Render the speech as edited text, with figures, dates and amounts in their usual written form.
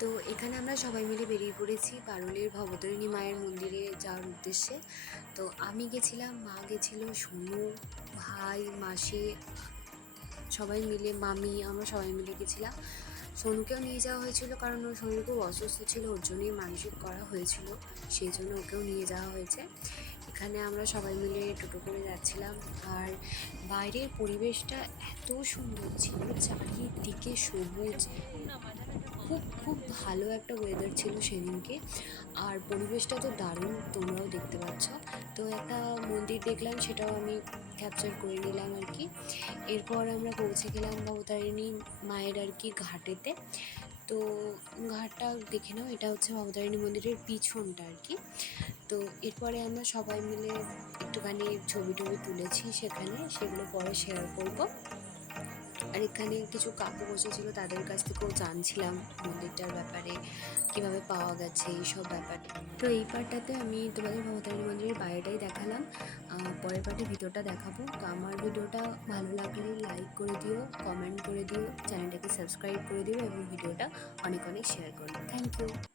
তো এখানে আমরা সবাই মিলে বেরিয়ে পড়েছি পারুলের ভবতারিণী মায়ের মন্দিরে যাওয়ার উদ্দেশ্যে। তো আমি গেছিলাম, মা গেছিলো, সোনু, ভাই, মাসি, সবাই মিলে, মামি, আমরা সবাই মিলে গেছিলাম। সোনুকেও নিয়ে যাওয়া হয়েছিল কারণ ওর শরীর খুব অসুস্থ ছিল, ওর জন্যই মানসিক করা হয়েছিল, সেই জন্য ওকেও নিয়ে যাওয়া হয়েছে। এখানে আমরা সবাই মিলে টোটো করে যাচ্ছিলাম। আর বাইরের পরিবেশটা এত সুন্দর ছিল, চারিদিকে সবুজ, খুব খুব ভালো একটা ওয়েদার ছিল সেদিনকে। আর পরিবেশটা তো দারুণ, তোমরাও দেখতে পাচ্ছ। তো একটা মন্দির দেখলাম, সেটাও আমি ক্যাপচার করে নিলাম আর কি। এরপর আমরা পৌঁছে গেলাম ভবতারিণী মায়ের আর কি ঘাটেতে। তো ঘাটটা দেখে নাও, এটা হচ্ছে ভবতারিণী মন্দিরের পিছনটা আর কি। তো এরপরে আমরা সবাই মিলে একটুখানি ছবি টবি তুলেছি সেখানে, সেগুলো পরে শেয়ার করব। আর এখানে কিছু কাকু বসেছিল, তাদের কাছ থেকেও জানছিলাম মন্দিরটার ব্যাপারে, কিভাবে পাওয়া গেছে এইসব ব্যাপারে। তো এই পার্টটাতে আমি তোমাদের ভবতারিণী মন্দিরের বাইরেটাই দেখালাম, পরের পার্টে ভিডিওটা দেখাবো। তো আমার ভিডিওটা ভালো লাগলে লাইক করে দিও, কমেন্ট করে দিও, চ্যানেলটাকে সাবস্ক্রাইব করে দিও এবং ভিডিওটা অনেক অনেক শেয়ার করো। Thank you.